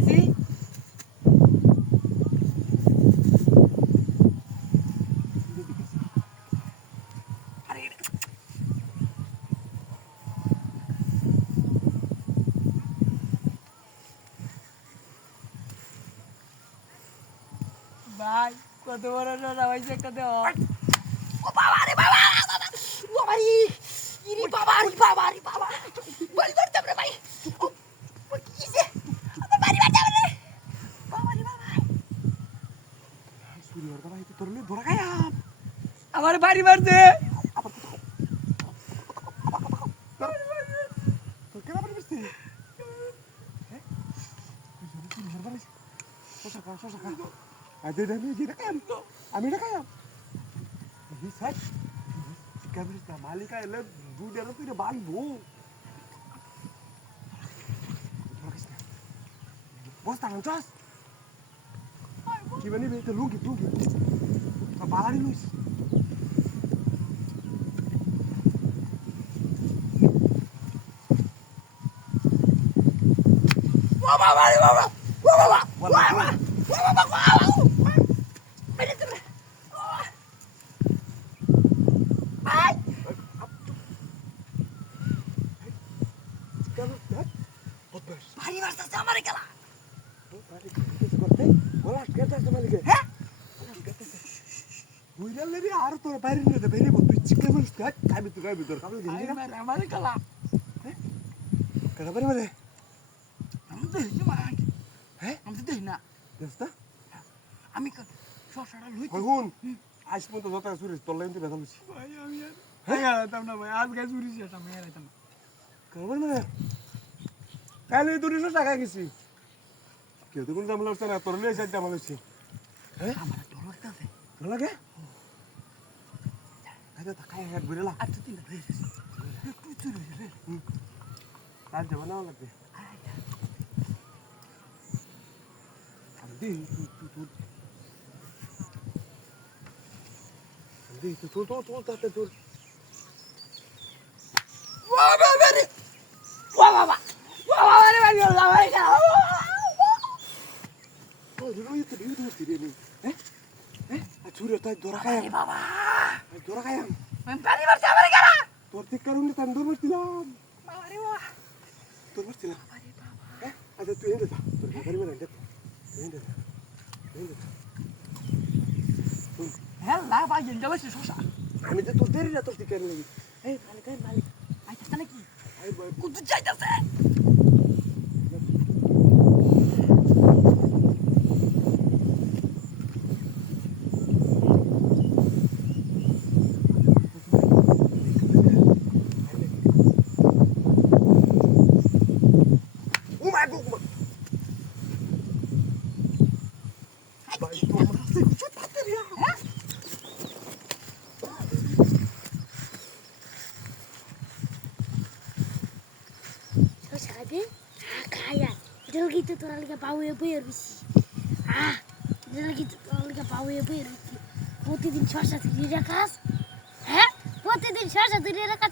পাইছি ভাই কত বড় না হয়েছে একটা দেওয়া ও বাবা রে বাবা ও ভাই ইরি বাবা রে বাবা রে বাবা বল ধরতে রে ভাই ও কি যে আমার বাড়ি বাড়ি রে বাবা রে বাবা সুরি ওর ভাই তো তোরলে ধরা খায়াম আমার বাড়ি মারছে তোর কেন বাড়ি বসতে হ্যাঁ তুই সুরি ওর ভাই শশা খা আদে আমি যেটা খায়াম আমি এটা খায়াম এই স্যার কাবিরটা মালিকা এলে দুধের তুই বাঁধবো বস্তা আনছস কি বানিবি তো লুঙ্গি বালারি লইস ও বাবা রে বাবা ও বাবা ও বাবা ও বাবা মেরে তুমি আই ভারী মারছে আমারে গেলা হ্যাঁ আর তোর বাইরে নিয়ে বেরিয়ে তুই চিকে বলিস খাবি তুই খাবি তোর খাবি আমারে গেলা কেন বাড়ি মারে আমি তো দেখি মা হ্যাঁ আমি তো দেখি না দেস্তা আমি শশাটা লই হগুন আজ পর্যন্ত যত সুরি তোর লাইন তুই বেদালুছি ভাই আমি হ্যাঁ আরাইতাম না ভাই আজ গাছ উড়ি শেষ আমি আরাইতাম না কেন বাড়ি মারে কালে তুই টাকা গেছি কেউ তো কোনো দাম লাগছে না তোর লিয়ে সাইড দাম লাগছে হ্যাঁ আমার ডর লাগতেছে ভালো লাগে আরে তাকাই হেড বুড়লা আর তো তিনটা হয়ে গেছে একটু চুরি হয়ে গেছে আর যাবো না লাগবে দি তুই তাতে তোর ও বাবা রে ও বাবা রে ভাই গেলা ভাই ও রুই তো রে হ্যাঁ হ্যাঁ আর চুরি তাই ধরা খায় বাবা ধরা খায় আমি পানি মারছে আমারে গেলা তোর ঠিক কারণে তান ধর মারছিলাম বাবা রে বাবা তোর মারছিলাম আরে বাবা হ্যাঁ আচ্ছা তুই এনে যা তোর গাড়ি মেরে দেখ এনে যা হ্যাঁ লা ভাই গেল যাবে শশা আমি যে তোর দেরি না তোর ঠিক কারণে লাগি এই মালিক আইতাছে নাকি আই ভাই কুদু যাইতাছে Sabe? Kaya. Dito gitu tuh lagi bawa berus. Dito gitu lagi bawa berus. Putih din short sa tiri rakas. Putih din short sa tiri rakas.